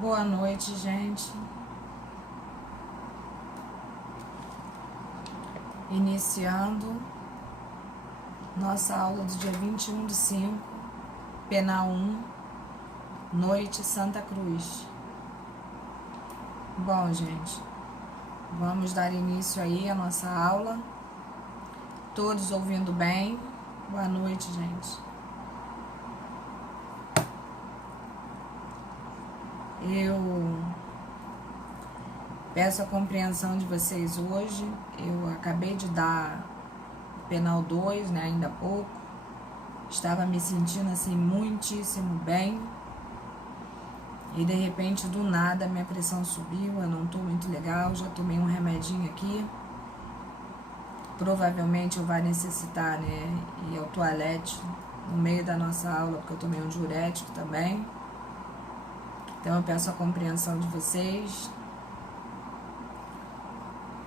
Boa noite, gente. Iniciando nossa aula do dia 21/5, Penal 1, Noite Santa Cruz. Bom, gente, vamos dar início aí à nossa aula. Todos ouvindo bem? Boa noite, gente. Eu peço a compreensão de vocês hoje. Eu acabei de dar Penal 2, né, ainda há pouco. Estava me sentindo assim muitíssimo bem. E de repente, do nada, minha pressão subiu. Eu não tô muito legal, já tomei um remedinho aqui. Provavelmente eu vou necessitar, né, ir ao toalete no meio da nossa aula, porque eu tomei um diurético também. Então eu peço a compreensão de vocês,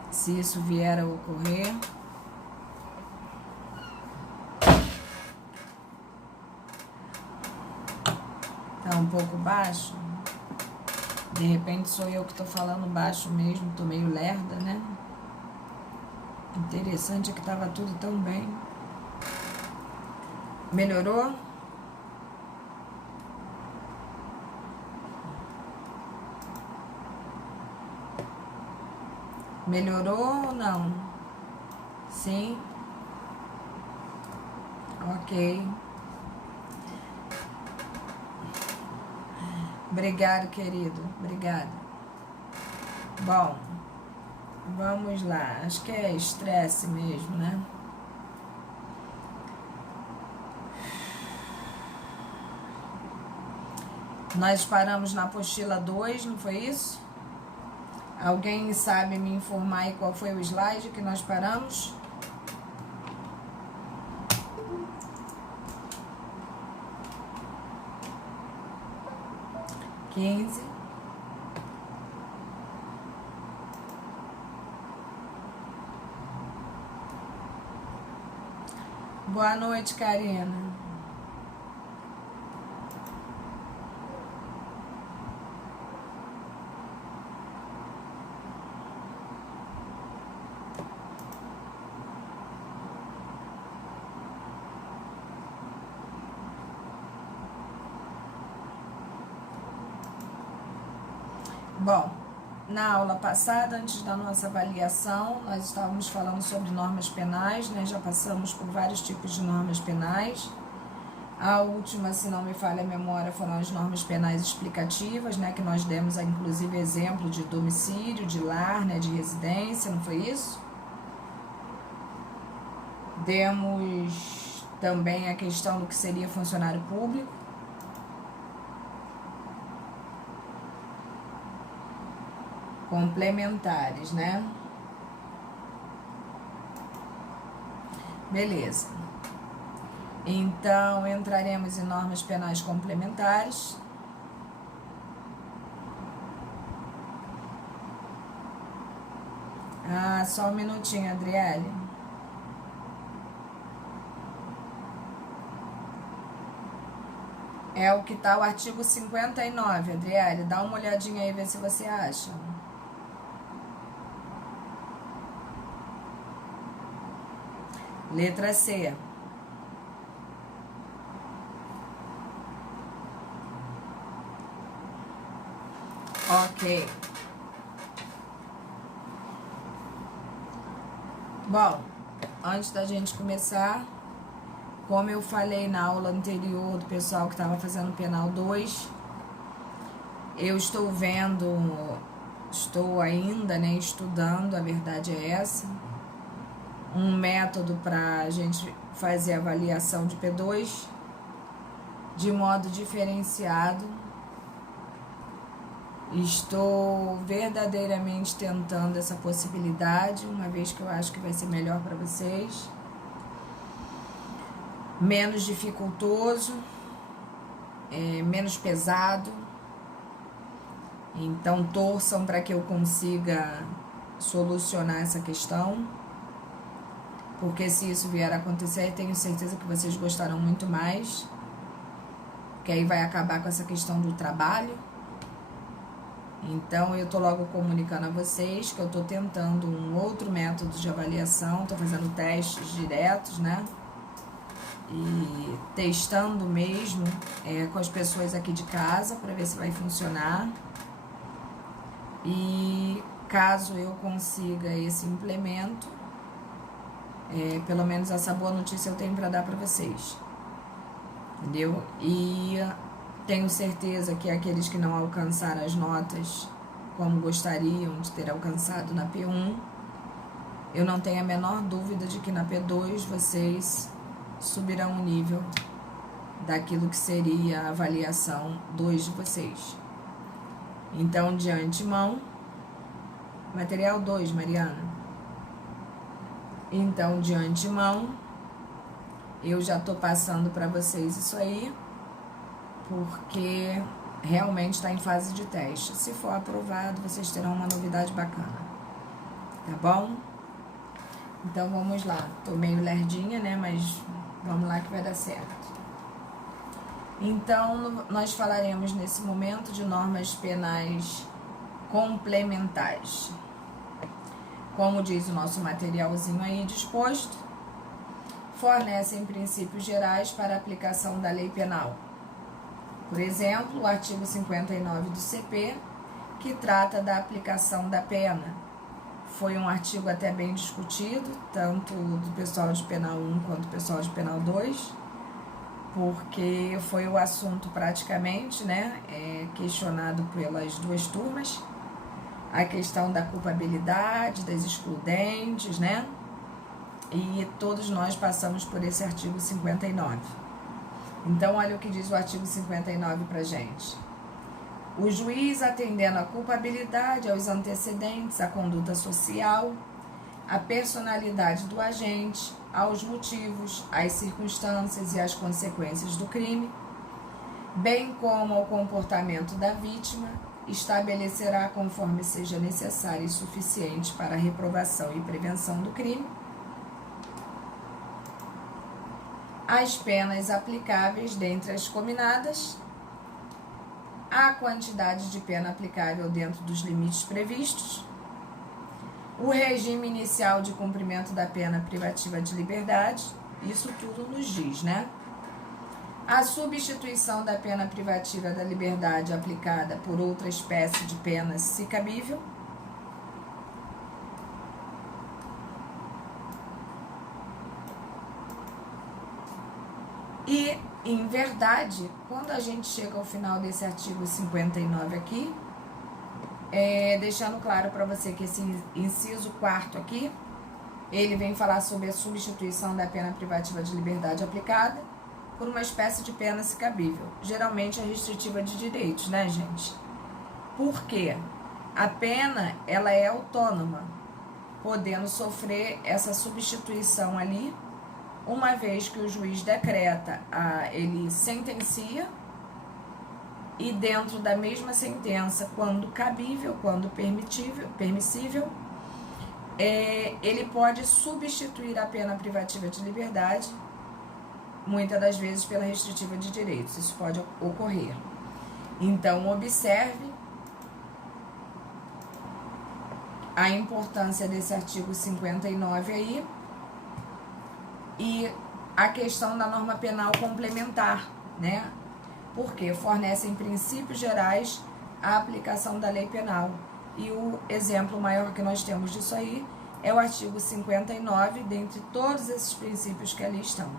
se isso vier a ocorrer. Tá um pouco baixo. De repente sou eu que tô falando baixo mesmo, tô meio lerda, né? Interessante é que tava tudo tão bem. Melhorou? Melhorou ou não? Sim? Ok. Obrigado, querido. Obrigada. Bom, vamos lá. Acho que é estresse mesmo, né? Nós paramos na apostila 2, não foi isso? Alguém sabe me informar aí qual foi o slide que nós paramos? (15). Boa noite, Karina. Bom, na aula passada, antes da nossa avaliação, nós estávamos falando sobre normas penais, né? Já passamos por vários tipos de normas penais. A última, se não me falha a memória, foram as normas penais explicativas, né? Que nós demos, inclusive, exemplo de domicílio, de lar, né? De residência, não foi isso? Demos também a questão do que seria funcionário público. Complementares, né? Beleza. Então, entraremos em normas penais complementares. Ah, só um minutinho, Adriele. É o que tá o artigo 59, Adriele. Dá uma olhadinha aí, ver se você acha. Letra C. Ok. Bom, antes da gente começar, como eu falei na aula anterior do pessoal que estava fazendo Penal 2, eu estou ainda, né, estudando, a verdade é essa, um método para a gente fazer a avaliação de P2 de modo diferenciado. Estou verdadeiramente tentando essa possibilidade, uma vez que eu acho que vai ser melhor para vocês, menos dificultoso, menos pesado. Então torçam para que eu consiga solucionar essa questão, porque se isso vier a acontecer, tenho certeza que vocês gostarão muito mais, que aí vai acabar com essa questão do trabalho. Então, eu tô logo comunicando a vocês que eu tô tentando um outro método de avaliação, tô fazendo testes diretos, né? E testando mesmo com as pessoas aqui de casa para ver se vai funcionar. E caso eu consiga esse implemento, pelo menos essa boa notícia eu tenho para dar para vocês, entendeu? E tenho certeza que aqueles que não alcançaram as notas como gostariam de ter alcançado na P1, eu não tenho a menor dúvida de que na P2 vocês subirão o nível daquilo que seria a avaliação 2 de vocês. Então, de antemão, material 2, Mariana. Então, de antemão, eu já tô passando para vocês isso aí, porque realmente está em fase de teste. Se for aprovado, vocês terão uma novidade bacana, tá bom? Então, vamos lá. Tô meio lerdinha, né? Mas vamos lá que vai dar certo. Então, nós falaremos nesse momento de normas penais complementares. Como diz o nosso materialzinho aí disposto, fornecem princípios gerais para a aplicação da lei penal. Por exemplo, o artigo 59 do CP, que trata da aplicação da pena. Foi um artigo até bem discutido, tanto do pessoal de penal 1 quanto do pessoal de penal 2, porque foi o assunto praticamente, né, questionado pelas duas turmas, a questão da culpabilidade, das excludentes, né, e todos nós passamos por esse artigo 59. Então, olha o que diz o artigo 59 pra gente. O juiz, atendendo à culpabilidade, aos antecedentes, à conduta social, à personalidade do agente, aos motivos, às circunstâncias e às consequências do crime, bem como ao comportamento da vítima, estabelecerá, conforme seja necessário e suficiente para a reprovação e prevenção do crime, as penas aplicáveis dentre as cominadas, a quantidade de pena aplicável dentro dos limites previstos, o regime inicial de cumprimento da pena privativa de liberdade, isso tudo nos diz, né? A substituição da pena privativa da liberdade aplicada por outra espécie de pena, se cabível, e, em verdade, quando a gente chega ao final desse artigo 59 aqui, deixando claro para você que esse inciso 4º aqui, ele vem falar sobre a substituição da pena privativa de liberdade aplicada por uma espécie de pena se cabível, geralmente a restritiva de direitos, né, gente? Por quê? A pena, ela é autônoma, podendo sofrer essa substituição ali, uma vez que o juiz decreta, ele sentencia, e dentro da mesma sentença, quando cabível, quando permissível, ele pode substituir a pena privativa de liberdade, muitas das vezes pela restritiva de direitos. Isso pode ocorrer. Então, observe a importância desse artigo 59 aí e a questão da norma penal complementar, né? Porque fornecem princípios gerais à aplicação da lei penal. E o exemplo maior que nós temos disso aí é o artigo 59, dentre todos esses princípios que ali estão.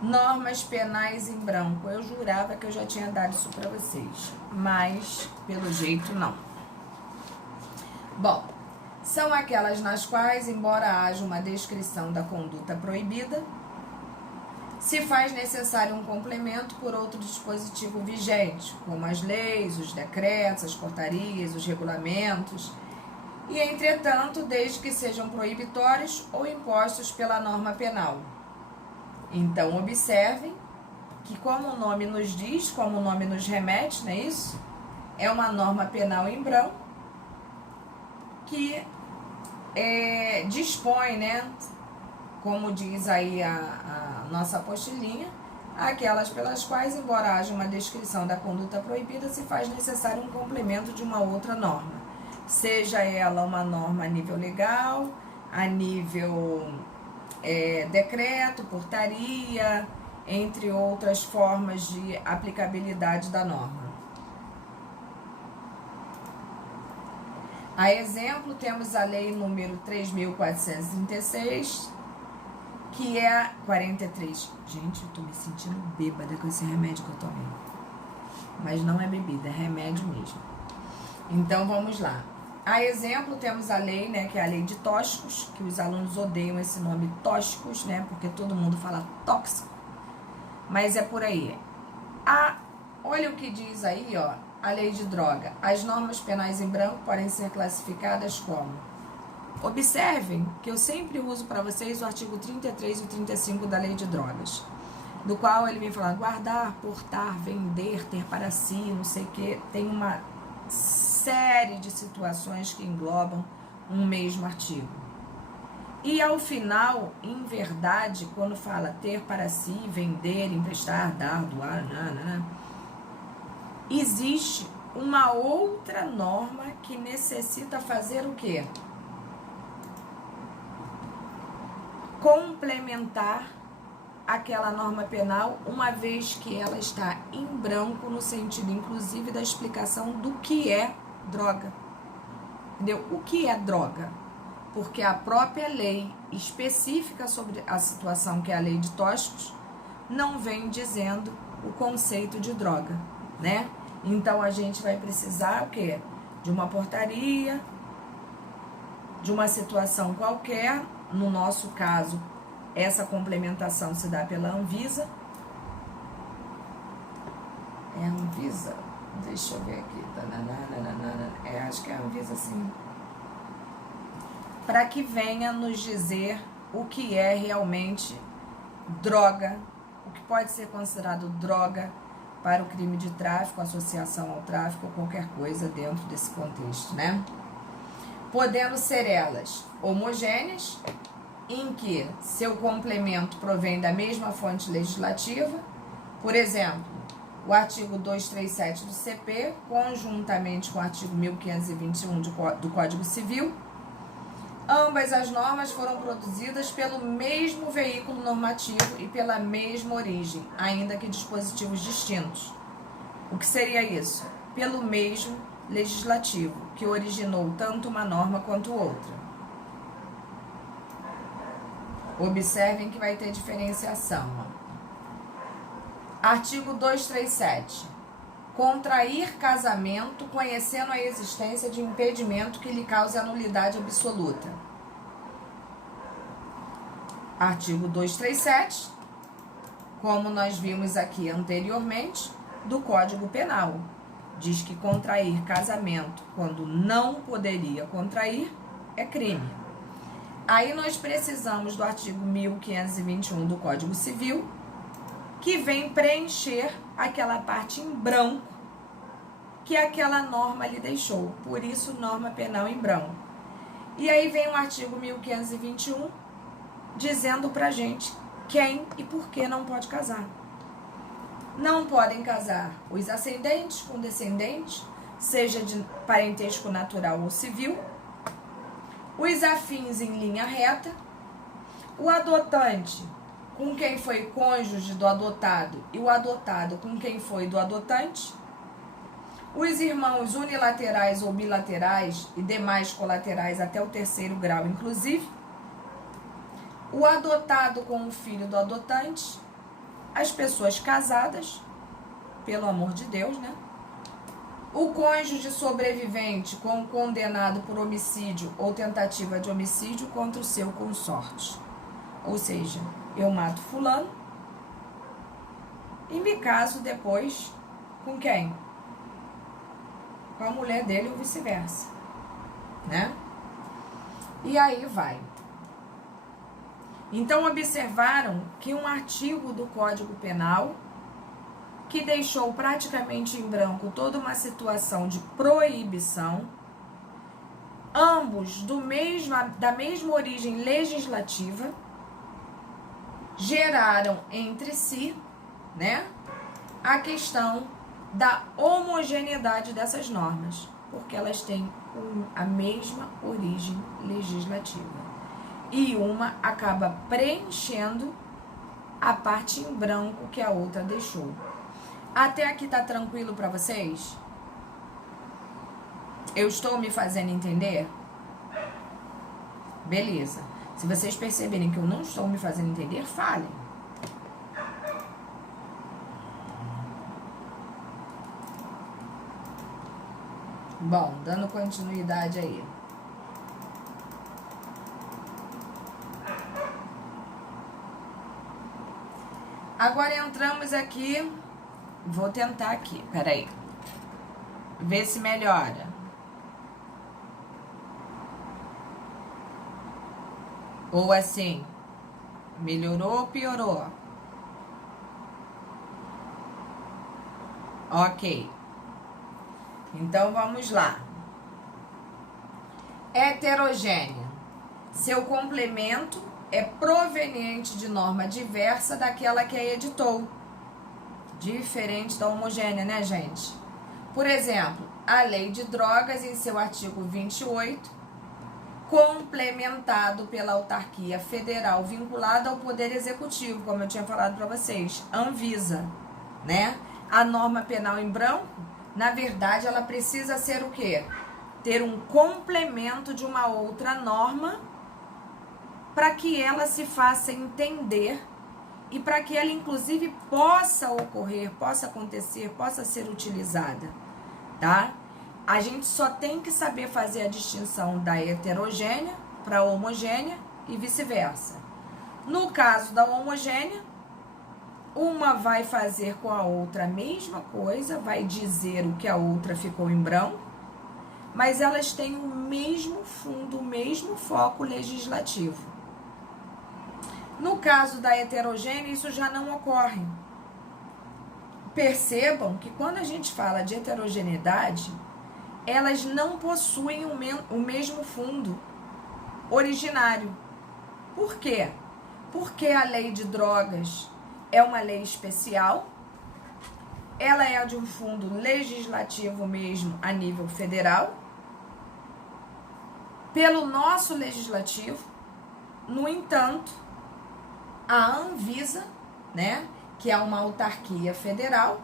Normas penais em branco. Eu jurava que eu já tinha dado isso para vocês, mas pelo jeito não. Bom, são aquelas nas quais, embora haja uma descrição da conduta proibida, se faz necessário um complemento por outro dispositivo vigente, como as leis, os decretos, as portarias, os regulamentos, e, entretanto, desde que sejam proibitórios ou impostos pela norma penal. Então, observem que, como o nome nos diz, como o nome nos remete, não é isso? É uma norma penal em branco que dispõe, né, como diz aí a nossa apostilinha, aquelas pelas quais, embora haja uma descrição da conduta proibida, se faz necessário um complemento de uma outra norma, seja ela uma norma a nível legal, a nível decreto, portaria, entre outras formas de aplicabilidade da norma. A exemplo, temos a lei número 3.436, que é 43. Gente, eu tô me sentindo bêbada com esse remédio que eu tomei. Mas não é bebida, é remédio mesmo. Então, vamos lá. A exemplo, temos a lei, né, que é a lei de tóxicos, que os alunos odeiam esse nome tóxicos, né, porque todo mundo fala tóxico. Mas é por aí. Olha o que diz aí, ó, a lei de droga. As normas penais em branco podem ser classificadas como... Observem que eu sempre uso para vocês o artigo 33 e 35 da lei de drogas, do qual ele vem falando guardar, portar, vender, ter para si, não sei o que. Tem uma série de situações que englobam um mesmo artigo. E ao final, em verdade, quando fala ter para si, vender, emprestar, dar, doar, existe uma outra norma que necessita fazer o quê? Complementar aquela norma penal, uma vez que ela está em branco, no sentido inclusive da explicação do que é droga. Entendeu? O que é droga? Porque a própria lei específica sobre a situação, que é a lei de tóxicos, não vem dizendo o conceito de droga, né? Então a gente vai precisar o quê? De uma portaria, de uma situação qualquer. No nosso caso, essa complementação se dá pela Anvisa. É a Anvisa? Deixa eu ver aqui. Acho que é a Anvisa, sim. Para que venha nos dizer o que é realmente droga, o que pode ser considerado droga para o crime de tráfico, associação ao tráfico ou qualquer coisa dentro desse contexto, né? Podendo ser elas homogêneas, em que seu complemento provém da mesma fonte legislativa, por exemplo, o artigo 237 do CP, conjuntamente com o artigo 1521 do Código Civil. Ambas as normas foram produzidas pelo mesmo veículo normativo e pela mesma origem, ainda que dispositivos distintos. O que seria isso? Pelo mesmo legislativo, que originou tanto uma norma quanto outra. Observem que vai ter diferenciação. Artigo 237. Contrair casamento conhecendo a existência de impedimento que lhe cause a nulidade absoluta. Artigo 237, como nós vimos aqui anteriormente, do Código Penal. Diz que contrair casamento quando não poderia contrair é crime. Aí nós precisamos do artigo 1521 do Código Civil, que vem preencher aquela parte em branco que aquela norma lhe deixou. Por isso, norma penal em branco. E aí vem o artigo 1521 dizendo pra gente quem e por que não pode casar. Não podem casar os ascendentes com descendentes, seja de parentesco natural ou civil, os afins em linha reta, o adotante com quem foi cônjuge do adotado e o adotado com quem foi do adotante, os irmãos unilaterais ou bilaterais e demais colaterais até o 3º grau, inclusive, o adotado com o filho do adotante, as pessoas casadas, pelo amor de Deus, né? O cônjuge sobrevivente com o condenado por homicídio ou tentativa de homicídio contra o seu consorte. Ou seja, eu mato fulano e me caso depois com quem? Com a mulher dele ou vice-versa, né? E aí vai. Então, observaram que um artigo do Código Penal que deixou praticamente em branco toda uma situação de proibição, ambos da mesma origem legislativa, geraram entre si né, a questão da homogeneidade dessas normas, porque elas têm a mesma origem legislativa. E uma acaba preenchendo a parte em branco que a outra deixou. Até aqui tá tranquilo para vocês? Eu estou me fazendo entender? Beleza. Se vocês perceberem que eu não estou me fazendo entender, falem. Bom, dando continuidade aí. Agora entramos aqui. Vou tentar aqui, peraí. Ver se melhora. Ou assim, melhorou ou piorou? Ok. Então vamos lá. Heterogênea. Seu complemento é proveniente de norma diversa daquela que a editou. Diferente da homogênea, né, gente? Por exemplo, a Lei de Drogas, em seu artigo 28, complementado pela autarquia federal vinculada ao Poder Executivo, como eu tinha falado para vocês, Anvisa, né? A norma penal em branco, na verdade, ela precisa ser o quê? Ter um complemento de uma outra norma para que ela se faça entender e para que ela, inclusive, possa ocorrer, possa acontecer, possa ser utilizada, tá? A gente só tem que saber fazer a distinção da heterogênea para a homogênea e vice-versa. No caso da homogênea, uma vai fazer com a outra a mesma coisa, vai dizer o que a outra ficou em branco, mas elas têm o mesmo fundo, o mesmo foco legislativo. No caso da heterogênea, isso já não ocorre. Percebam que quando a gente fala de heterogeneidade, elas não possuem o mesmo fundo originário. Por quê? Porque a lei de drogas é uma lei especial, ela é de um fundo legislativo mesmo a nível federal, pelo nosso legislativo. No entanto, a Anvisa, né, que é uma autarquia federal,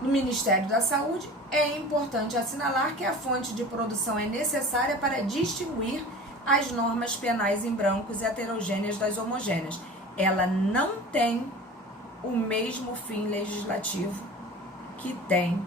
no Ministério da Saúde, é importante assinalar que a fonte de produção é necessária para distinguir as normas penais em brancos e heterogêneas das homogêneas. Ela não tem o mesmo fim legislativo que tem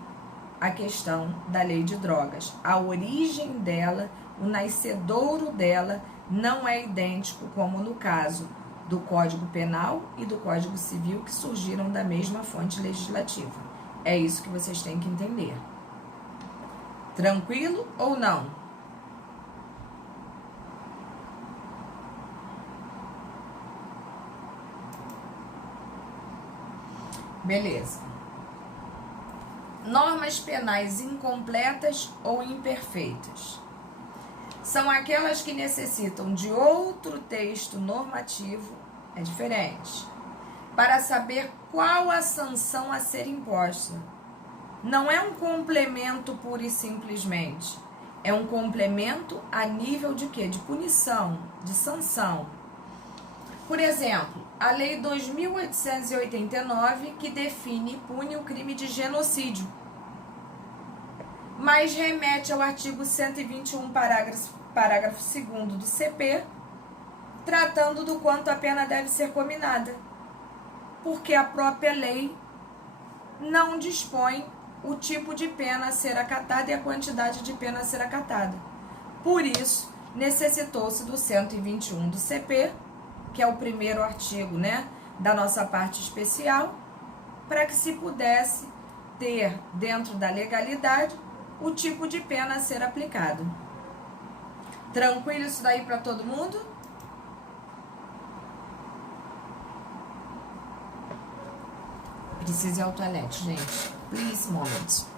a questão da lei de drogas. A origem dela, o nascedouro dela, não é idêntico como no caso do Código Penal e do Código Civil, que surgiram da mesma fonte legislativa. É isso que vocês têm que entender. Tranquilo ou não? Beleza. Normas penais incompletas ou imperfeitas são aquelas que necessitam de outro texto normativo, é diferente, para saber qual a sanção a ser imposta. Não é um complemento pura e simplesmente. É um complemento a nível de quê? De punição, de sanção. Por exemplo, a Lei 2.889, que define e pune o crime de genocídio, mas remete ao artigo 121, parágrafo 2º do CP, tratando do quanto a pena deve ser cominada, porque a própria lei não dispõe o tipo de pena a ser acatada e a quantidade de pena a ser acatada. Por isso, necessitou-se do 121 do CP, que é o primeiro artigo, né, da nossa parte especial, para que se pudesse ter, dentro da legalidade, o tipo de pena a ser aplicado. Tranquilo isso daí para todo mundo? Preciso ir ao toalete, gente. Please, moment.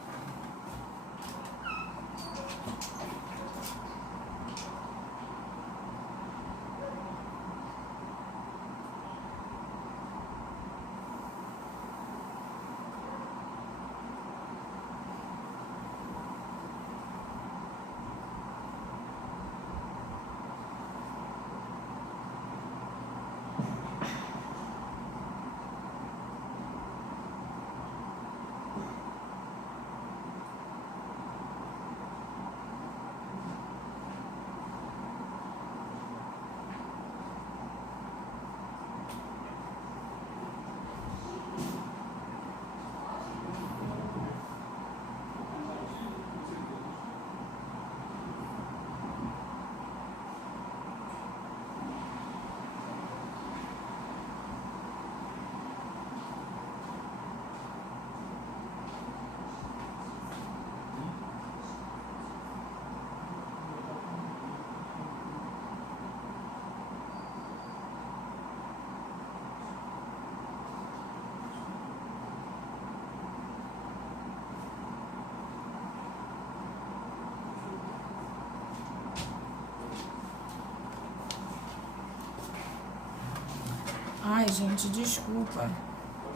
Ai, gente, desculpa.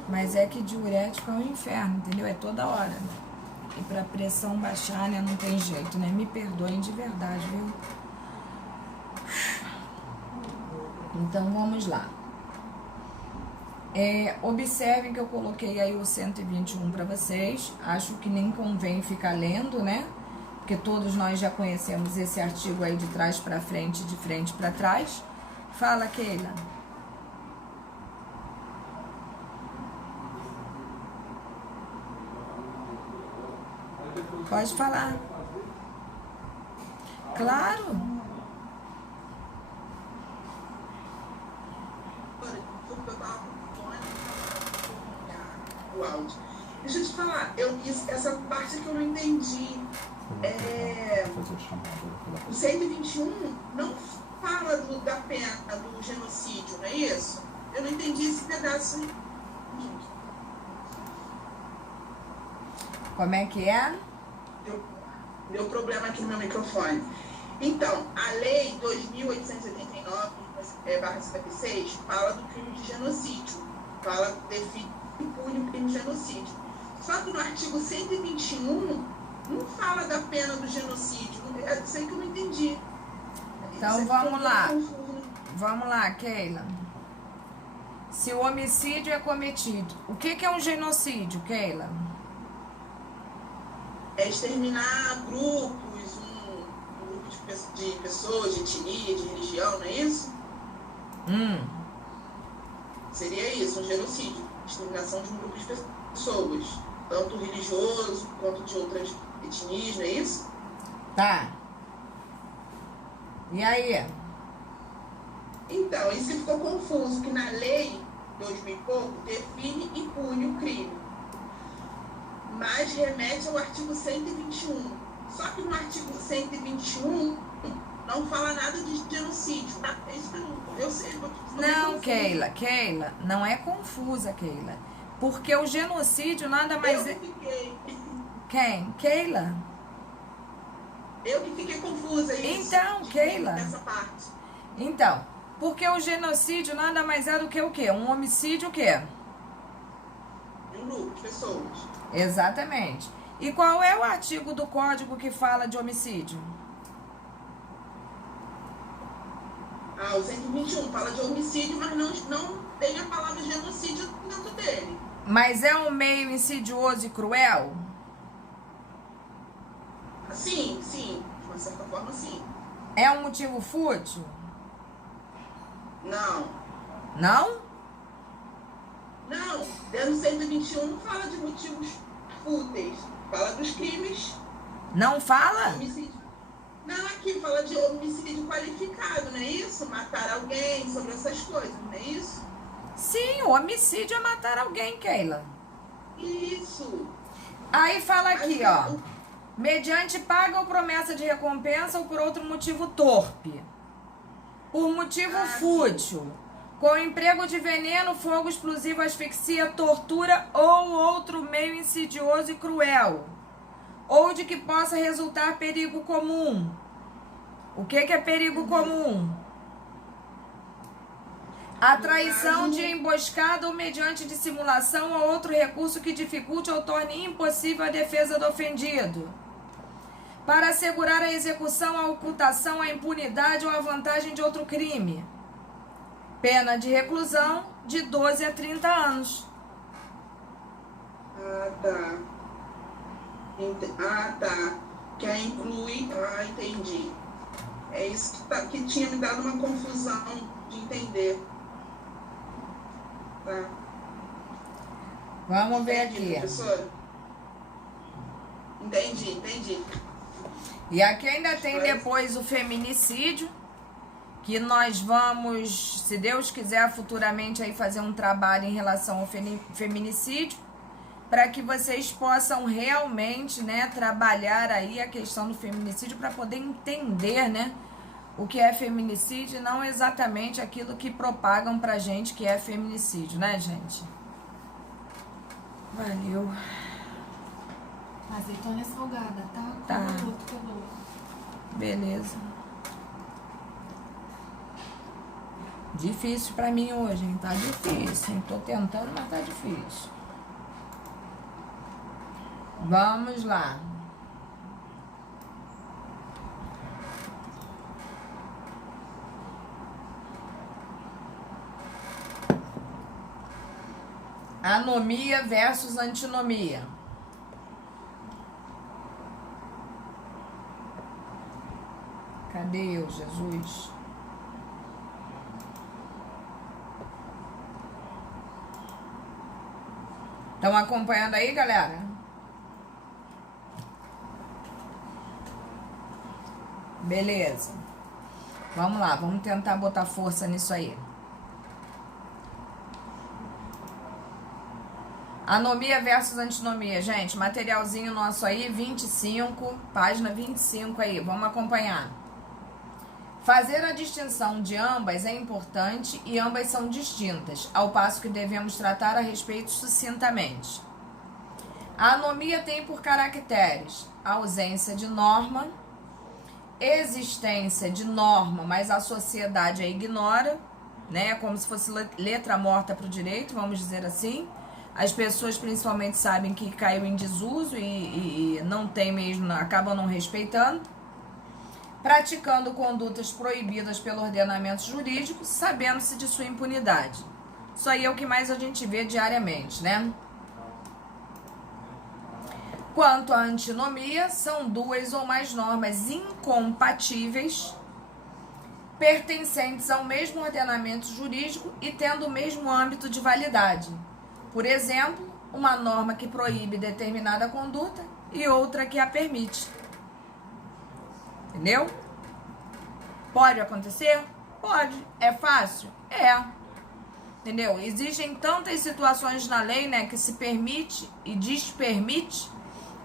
Mas é que diurético é um inferno, entendeu? É toda hora. E pra pressão baixar, né? Não tem jeito, né? Me perdoem de verdade, viu? Então, vamos lá. Observem que eu coloquei aí o 121 para vocês. Acho que nem convém ficar lendo, né? Porque todos nós já conhecemos esse artigo aí de trás para frente, de frente para trás. Fala, Keila. Pode falar. Claro. O áudio. Deixa eu te falar, essa parte que eu não entendi. O 121 não fala da pena do genocídio, não é isso? Eu não entendi esse pedaço. Como é que é? Deu problema aqui no meu microfone. Então, a lei 2.889/56 fala do crime de genocídio. Fala, define e pune o crime de genocídio. Só que no artigo 121 não fala da pena do genocídio. É isso aí que eu não entendi. Então vamos lá. Vamos lá, Keila. Se o homicídio é cometido, o que é um genocídio, Keila? É exterminar grupos, um grupo de pessoas, de etnia, de religião, não é isso? Seria isso, um genocídio. Exterminação de um grupo de pessoas, tanto religioso quanto de outras etnias, não é isso? Tá. E aí? Então, isso que ficou confuso, que na lei 2000 e pouco define e pune o crime, mas remete ao artigo 121. Só que no artigo 121 não fala nada de genocídio. É isso que eu sei. Não, Keila, não é confusa, Keila. Porque o genocídio nada mais é... Quem? Keila? Eu que fiquei confusa. Então, Keila. Nessa parte. Então, porque o genocídio nada mais é do que o quê? Um homicídio o quê? De um grupo de pessoas. Exatamente. E qual é o artigo do Código que fala de homicídio? O 121 fala de homicídio, mas não tem a palavra genocídio dentro dele. Mas é um meio insidioso e cruel? Sim, de uma certa forma, sim. É um motivo fútil? Não. Não? Não, dentro do 121 não fala de motivos fúteis. Fala dos crimes. Não fala? Homicídio. Não, aqui fala de homicídio qualificado, não é isso? Matar alguém, sobre essas coisas, não é isso? Sim, o homicídio é matar alguém, Keila. Isso. Aí fala aqui, ó. Mediante paga ou promessa de recompensa ou por outro motivo torpe. Por motivo fútil. Com emprego de veneno, fogo explosivo, asfixia, tortura ou outro meio insidioso e cruel. Ou de que possa resultar perigo comum. O que é perigo comum? A traição de emboscada ou mediante dissimulação ou outro recurso que dificulte ou torne impossível a defesa do ofendido. Para assegurar a execução, a ocultação, a impunidade ou a vantagem de outro crime. Pena de reclusão de 12 a 30 anos. Tá. Que aí inclui... entendi. É isso que tinha me dado uma confusão de entender. Tá. Vamos ver aqui. Professora? Entendi. E aqui ainda tem depois o feminicídio, que nós vamos, se Deus quiser, futuramente aí fazer um trabalho em relação ao feminicídio, para que vocês possam realmente, né, trabalhar aí a questão do feminicídio para poder entender, né, o que é feminicídio e não exatamente aquilo que propagam pra gente que é feminicídio, né, gente? Valeu. A azeitona é salgada, tá? Tá. Acabou. Beleza. Difícil pra mim hoje, hein? Tá difícil, hein? Tô tentando, mas tá difícil. Vamos lá. Anomia versus antinomia. Cadê eu, Jesus? Estão acompanhando aí, galera? Beleza. Vamos lá, vamos tentar botar força nisso aí. Anomia versus antinomia. Gente, materialzinho nosso aí, 25, página 25 aí. Vamos acompanhar. Fazer a distinção de ambas é importante e ambas são distintas, ao passo que devemos tratar a respeito sucintamente. A anomia tem por caracteres a ausência de norma, existência de norma, mas a sociedade a ignora, né? Como se fosse letra morta para o direito, vamos dizer assim. As pessoas principalmente sabem que caiu em desuso e não tem mesmo, acabam não respeitando. Praticando condutas proibidas pelo ordenamento jurídico, sabendo-se de sua impunidade. Isso aí é o que mais a gente vê diariamente, né? Quanto à antinomia, são duas ou mais normas incompatíveis, pertencentes ao mesmo ordenamento jurídico e tendo o mesmo âmbito de validade. Por exemplo, uma norma que proíbe determinada conduta e outra que a permite. Entendeu? Pode acontecer? Pode. É fácil? É. Entendeu? Existem tantas situações na lei, né, que se permite e despermite,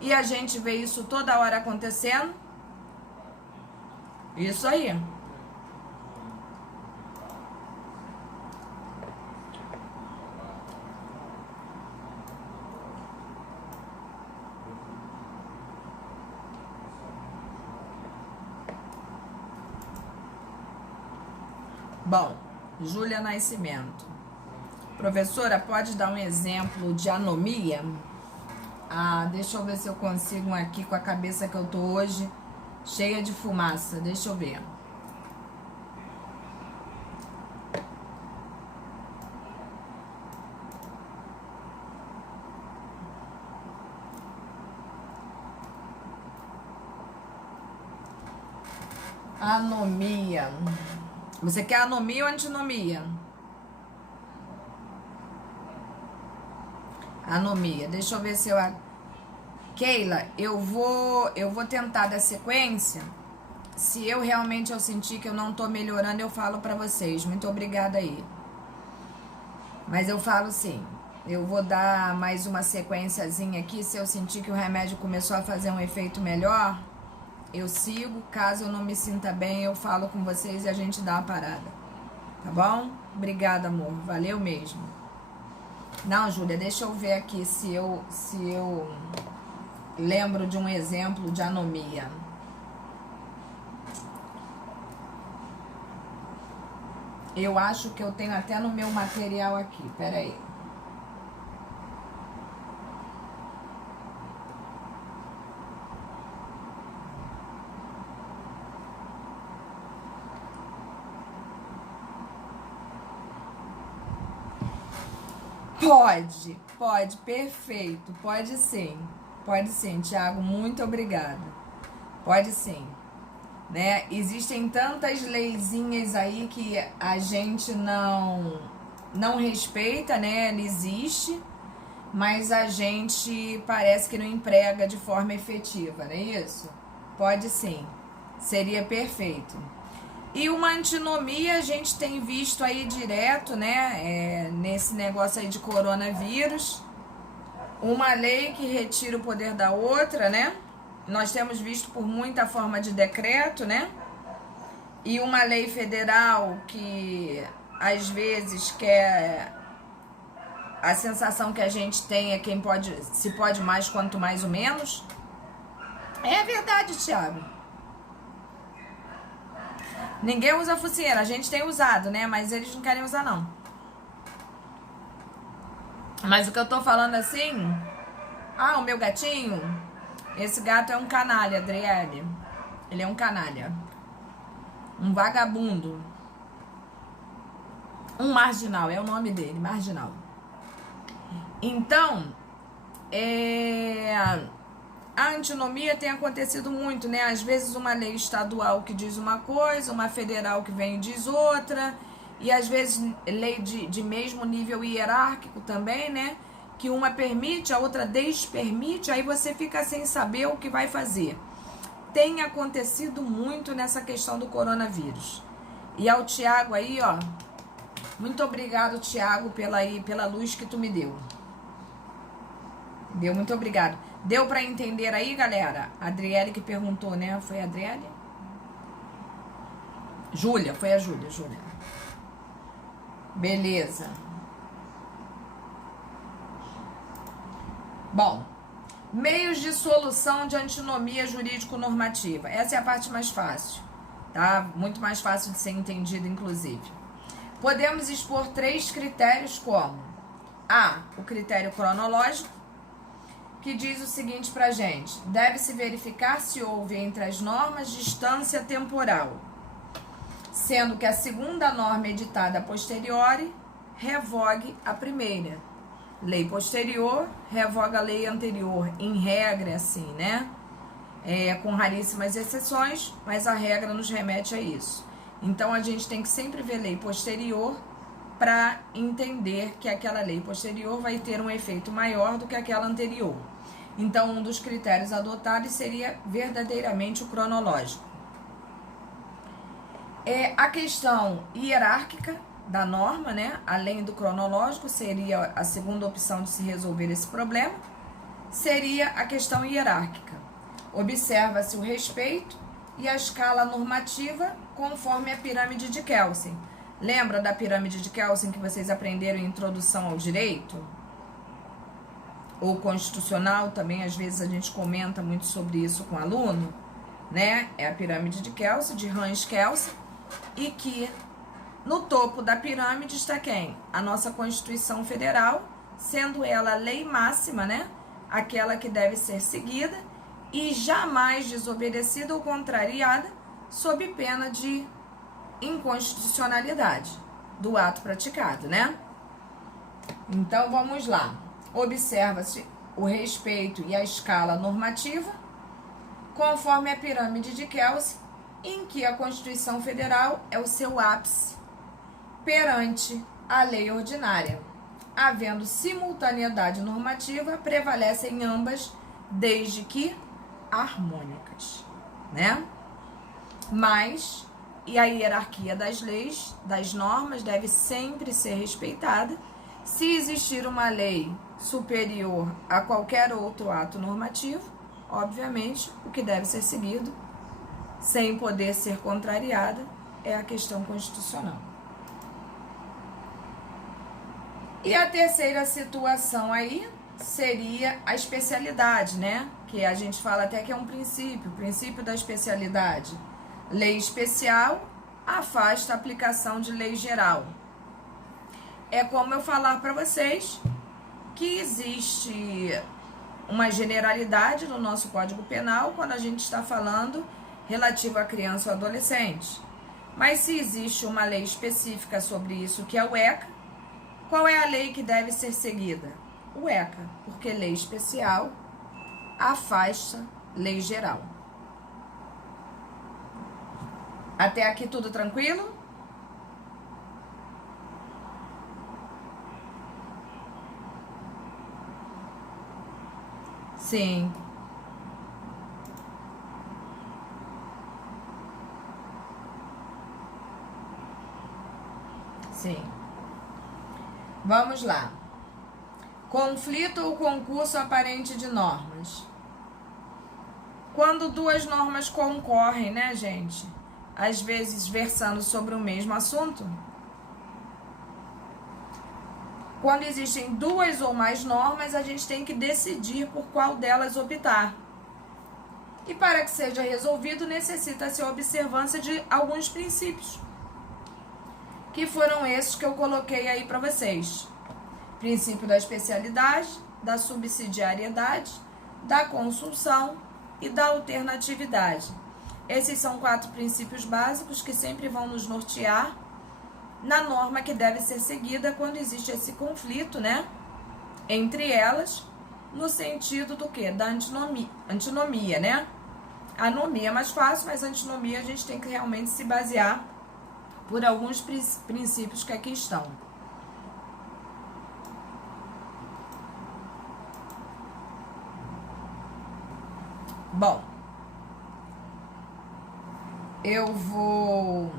e a gente vê isso toda hora acontecendo. Isso aí. Bom, Júlia Nascimento. Professora, pode dar um exemplo de anomia? Deixa eu ver se eu consigo um aqui com a cabeça que eu tô hoje, cheia de fumaça. Deixa eu ver. Anomia. Você quer anomia ou antinomia? Anomia. Deixa eu ver se eu... Keila, eu vou tentar dar sequência. Se eu realmente sentir que eu não tô melhorando, eu falo pra vocês. Muito obrigada aí. Mas eu falo sim. Eu vou dar mais uma sequenciazinha aqui. Se eu sentir que o remédio começou a fazer um efeito melhor, eu sigo. Caso eu não me sinta bem, eu falo com vocês e a gente dá uma parada. Tá bom? Obrigada, amor. Valeu mesmo. Não, Júlia, deixa eu ver aqui se eu lembro de um exemplo de anomia. Eu acho que eu tenho até no meu material aqui. Peraí. Pode, perfeito, pode sim, Thiago, muito obrigada, pode sim, né, existem tantas leizinhas aí que a gente não respeita, né, ela existe, mas a gente parece que não emprega de forma efetiva, não é isso? Pode sim, seria perfeito. E uma antinomia a gente tem visto aí direto, né, nesse negócio aí de coronavírus, uma lei que retira o poder da outra, né, nós temos visto por muita forma de decreto, né, e uma lei federal que às vezes quer, a sensação que a gente tem é quem pode, se pode mais, quanto mais ou menos. É verdade, Thiago. Ninguém usa focinheira. A gente tem usado, né? Mas eles não querem usar, não. Mas o que eu tô falando assim... Ah, o meu gatinho... Esse gato é um canalha, Adriele. Ele é um canalha. Um vagabundo. Um marginal, é o nome dele, marginal. Então, a antinomia tem acontecido muito, né? Às vezes uma lei estadual que diz uma coisa, uma federal que vem e diz outra, e às vezes lei de mesmo nível hierárquico também, né? Que uma permite, a outra despermite, aí você fica sem saber o que vai fazer. Tem acontecido muito nessa questão do coronavírus. E ao Tiago aí, ó, muito obrigado, Tiago, pela luz que tu me deu. Deu, muito obrigado. Deu pra entender aí, galera? A Adriele que perguntou, né? Foi a Adriele? Júlia, foi a Júlia. Beleza. Bom, meios de solução de antinomia jurídico-normativa. Essa é a parte mais fácil, tá? Muito mais fácil de ser entendida, inclusive. Podemos expor 3 critérios como A, o critério cronológico, que diz o seguinte pra gente: deve-se verificar se houve entre as normas distância temporal, sendo que a segunda norma editada a posteriori revogue a primeira. Lei posterior revoga a lei anterior, em regra, assim, né? Com raríssimas exceções, mas a regra nos remete a isso. Então, a gente tem que sempre ver lei posterior para entender que aquela lei posterior vai ter um efeito maior do que aquela anterior. Então, um dos critérios adotados seria verdadeiramente o cronológico. A questão hierárquica da norma, né? Além do cronológico, seria a segunda opção de se resolver esse problema, seria a questão hierárquica. Observa-se o respeito e a escala normativa conforme a pirâmide de Kelsen. Lembra da pirâmide de Kelsen que vocês aprenderam em Introdução ao Direito? Ou constitucional, também às vezes a gente comenta muito sobre isso com aluno, né? É a pirâmide de Kelsen, de Hans Kelsen, e que no topo da pirâmide está quem? A nossa Constituição Federal, sendo ela a lei máxima, né? Aquela que deve ser seguida e jamais desobedecida ou contrariada, sob pena de inconstitucionalidade do ato praticado, né? Então, vamos lá. Observa-se o respeito e a escala normativa, conforme a pirâmide de Kelsen, em que a Constituição Federal é o seu ápice perante a lei ordinária. Havendo simultaneidade normativa, prevalecem ambas, desde que harmônicas, né? Mas, e a hierarquia das leis, das normas, deve sempre ser respeitada. Se existir uma lei superior a qualquer outro ato normativo, obviamente, o que deve ser seguido, sem poder ser contrariada, é a questão constitucional. E a terceira situação aí seria a especialidade, né? Que a gente fala até que é um princípio, o princípio da especialidade. Lei especial afasta a aplicação de lei geral. É como eu falar para vocês que existe uma generalidade no nosso Código Penal quando a gente está falando relativo à criança ou adolescente. Mas se existe uma lei específica sobre isso, que é o ECA, qual é a lei que deve ser seguida? O ECA, porque lei especial afasta lei geral. Até aqui tudo tranquilo? Sim. Sim. Vamos lá. Conflito ou concurso aparente de normas. Quando duas normas concorrem, né, gente? Às vezes versando sobre o mesmo assunto. Quando existem duas ou mais normas, a gente tem que decidir por qual delas optar. E para que seja resolvido, necessita-se a observância de alguns princípios, que foram esses que eu coloquei aí para vocês. Princípio da especialidade, da subsidiariedade, da consunção e da alternatividade. Esses são 4 princípios básicos que sempre vão nos nortear na norma que deve ser seguida quando existe esse conflito, né, entre elas, no sentido do quê? Da antinomia, né? A anomia é mais fácil, mas a antinomia a gente tem que realmente se basear por alguns princípios que aqui estão. Bom, eu vou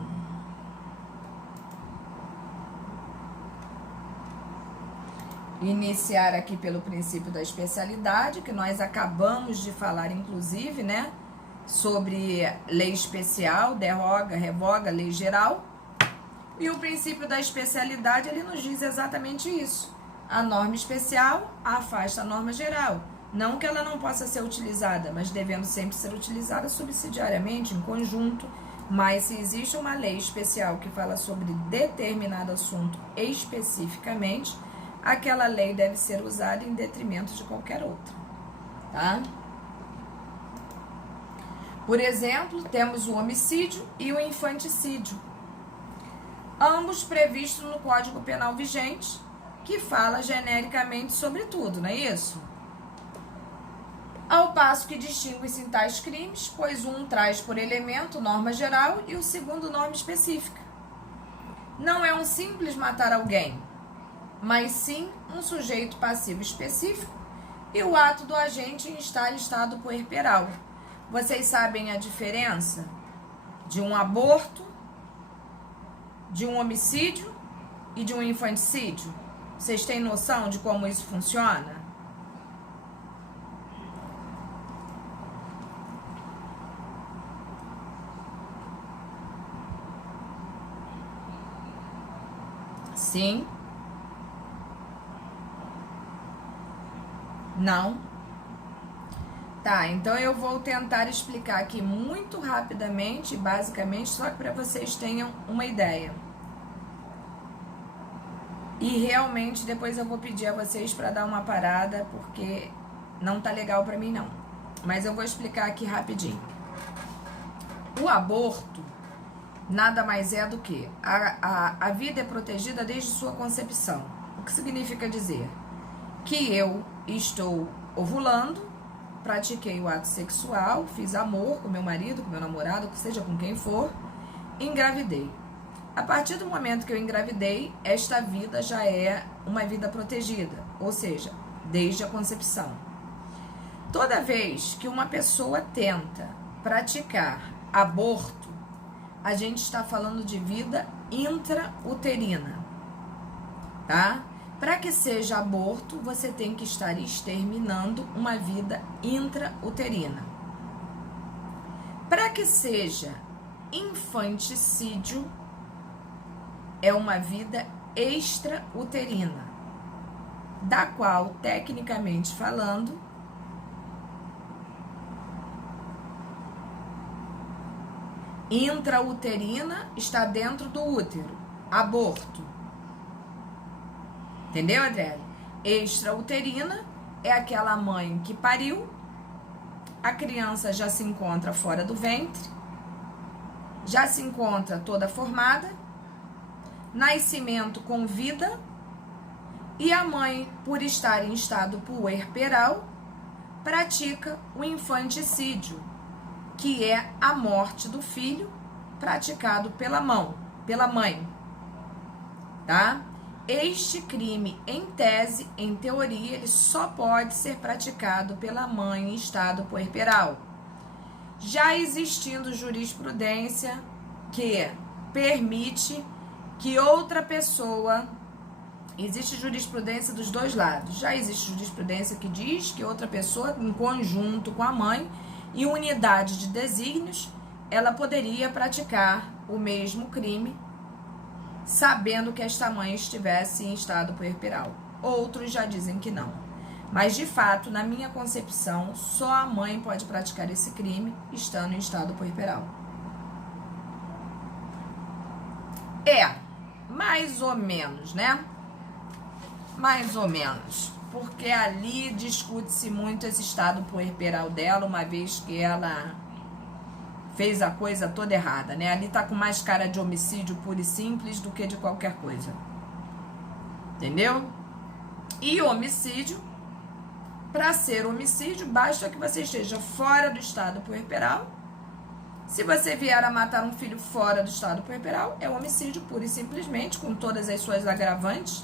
iniciar aqui pelo princípio da especialidade, que nós acabamos de falar, inclusive, né, sobre lei especial, derroga, revoga, lei geral. E o princípio da especialidade, ele nos diz exatamente isso. A norma especial afasta a norma geral. Não que ela não possa ser utilizada, mas devendo sempre ser utilizada subsidiariamente, em conjunto. Mas se existe uma lei especial que fala sobre determinado assunto especificamente, aquela lei deve ser usada em detrimento de qualquer outra, tá? Por exemplo, temos o homicídio e o infanticídio, ambos previstos no Código Penal vigente, que fala genericamente sobre tudo, não é isso? Ao passo que distingue-se em tais crimes, pois um traz por elemento norma geral e o segundo norma específica. Não é um simples matar alguém, mas sim um sujeito passivo específico e o ato do agente em estar em estado puerperal. Vocês sabem a diferença de um aborto, de um homicídio e de um infanticídio? Vocês têm noção de como isso funciona? Sim? Não? Tá, então eu vou tentar explicar aqui muito rapidamente, basicamente, só que para vocês tenham uma ideia. E realmente depois eu vou pedir a vocês para dar uma parada, porque não tá legal para mim não. Mas eu vou explicar aqui rapidinho. O aborto nada mais é do que a vida é protegida desde sua concepção. O que significa dizer? Que eu estou ovulando, pratiquei o ato sexual, fiz amor com meu marido, com meu namorado, seja com quem for, engravidei. A partir do momento que eu engravidei, esta vida já é uma vida protegida, ou seja, desde a concepção. Toda vez que uma pessoa tenta praticar aborto, a gente está falando de vida intrauterina, tá? Para que seja aborto, você tem que estar exterminando uma vida intrauterina. Para que seja infanticídio, é uma vida extrauterina, da qual, tecnicamente falando, intrauterina está dentro do útero, aborto. Entendeu, Adriele? Extrauterina é aquela mãe que pariu, a criança já se encontra fora do ventre, já se encontra toda formada, nascimento com vida, e a mãe, por estar em estado puerperal, pratica o infanticídio, que é a morte do filho praticado pela mãe, tá? Este crime, em tese, em teoria, ele só pode ser praticado pela mãe em estado puerperal. Já existindo jurisprudência que permite que outra pessoa... Existe jurisprudência dos dois lados. Já existe jurisprudência que diz que outra pessoa, em conjunto com a mãe e unidade de desígnios, ela poderia praticar o mesmo crime, sabendo que esta mãe estivesse em estado puerperal. Outros já dizem que não. Mas, de fato, na minha concepção, só a mãe pode praticar esse crime estando em estado puerperal. Mais ou menos, né? Mais ou menos. Porque ali discute-se muito esse estado puerperal dela, uma vez que ela fez a coisa toda errada, né? Ali tá com mais cara de homicídio puro e simples do que de qualquer coisa. Entendeu? E homicídio, para ser homicídio, basta que você esteja fora do estado puerperal. Se você vier a matar um filho fora do estado puerperal, é homicídio puro e simplesmente, com todas as suas agravantes.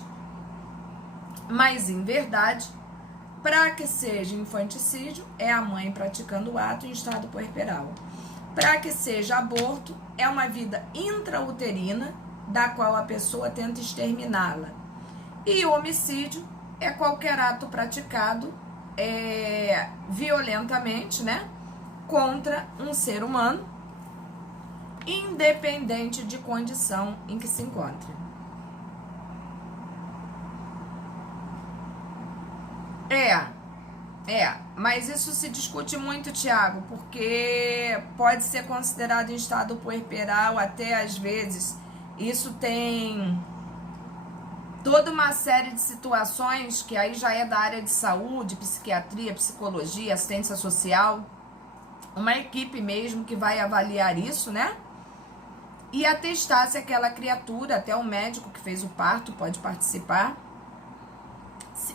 Mas, em verdade, para que seja infanticídio, é a mãe praticando o ato em estado puerperal. Para que seja aborto, é uma vida intrauterina, da qual a pessoa tenta exterminá-la. E homicídio é qualquer ato praticado violentamente, né, contra um ser humano, independente de condição em que se encontre. Mas isso se discute muito, Tiago, porque pode ser considerado em estado puerperal, até às vezes. Isso tem toda uma série de situações que aí já é da área de saúde, psiquiatria, psicologia, assistência social. Uma equipe mesmo que vai avaliar isso, né? E atestar se aquela criatura, até o médico que fez o parto pode participar.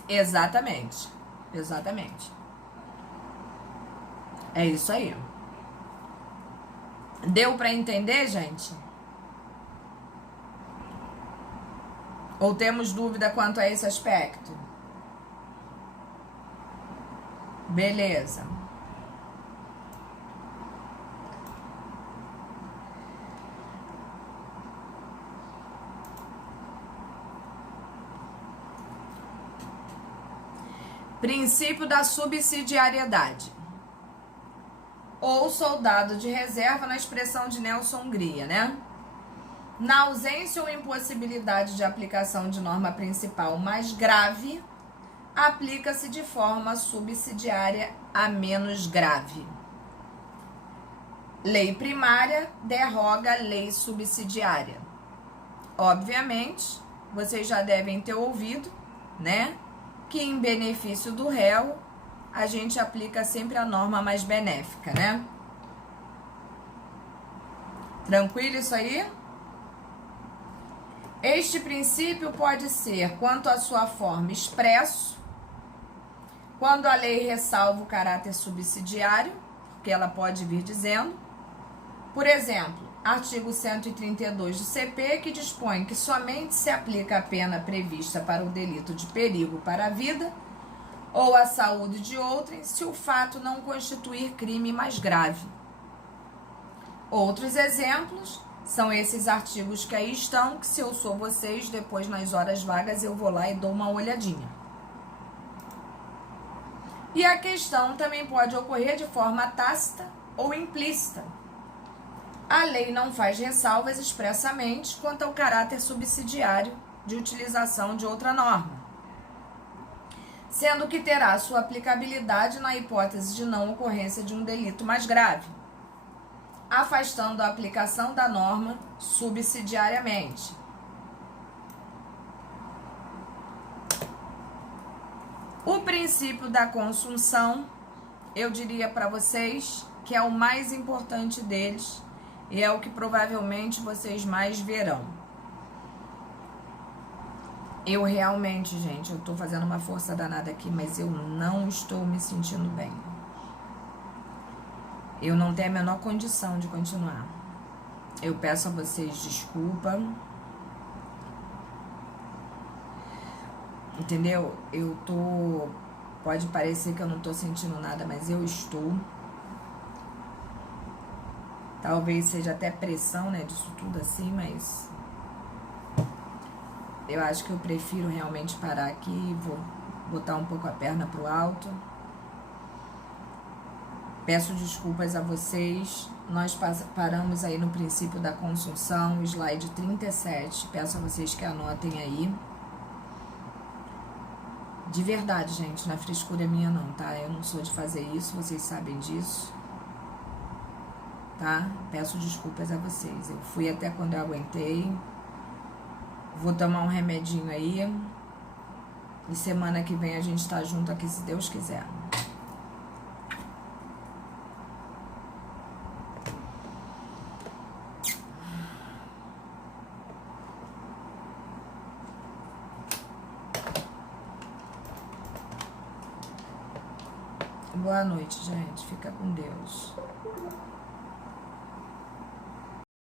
Exatamente. É isso aí. Deu pra entender, gente? Ou temos dúvida quanto a esse aspecto? Beleza. Princípio da subsidiariedade. Ou soldado de reserva, na expressão de Nelson Hungria, né? Na ausência ou impossibilidade de aplicação de norma principal mais grave, aplica-se de forma subsidiária a menos grave. Lei primária derroga a lei subsidiária. Obviamente, vocês já devem ter ouvido, né, que em benefício do réu, a gente aplica sempre a norma mais benéfica, né? Tranquilo isso aí? Este princípio pode ser, quanto à sua forma, expresso, quando a lei ressalva o caráter subsidiário, que ela pode vir dizendo. Por exemplo, artigo 132 do CP, que dispõe que somente se aplica a pena prevista para o delito de perigo para a vida ou a saúde de outrem, se o fato não constituir crime mais grave. Outros exemplos são esses artigos que aí estão, que se eu sou vocês, depois nas horas vagas eu vou lá e dou uma olhadinha. E a questão também pode ocorrer de forma tácita ou implícita. A lei não faz ressalvas expressamente quanto ao caráter subsidiário de utilização de outra norma, sendo que terá sua aplicabilidade na hipótese de não ocorrência de um delito mais grave, afastando a aplicação da norma subsidiariamente. O princípio da consunção, eu diria para vocês que é o mais importante deles e é o que provavelmente vocês mais verão. Eu realmente, gente, eu tô fazendo uma força danada aqui, mas eu não estou me sentindo bem. Eu não tenho a menor condição de continuar. Eu peço a vocês desculpa. Entendeu? Eu tô... Pode parecer que eu não tô sentindo nada, mas eu estou. Talvez seja até pressão, né, disso tudo assim, mas... Eu acho que eu prefiro realmente parar aqui, vou botar um pouco a perna pro alto. Peço desculpas a vocês. Nós paramos aí no princípio da consunção, slide 37. Peço a vocês que anotem aí. De verdade, gente, na frescura minha não, tá? Eu não sou de fazer isso, vocês sabem disso, tá? Peço desculpas a vocês. Eu fui até quando eu aguentei. Vou tomar um remedinho aí. E semana que vem a gente tá junto aqui, se Deus quiser. Boa noite, gente. Fica com Deus.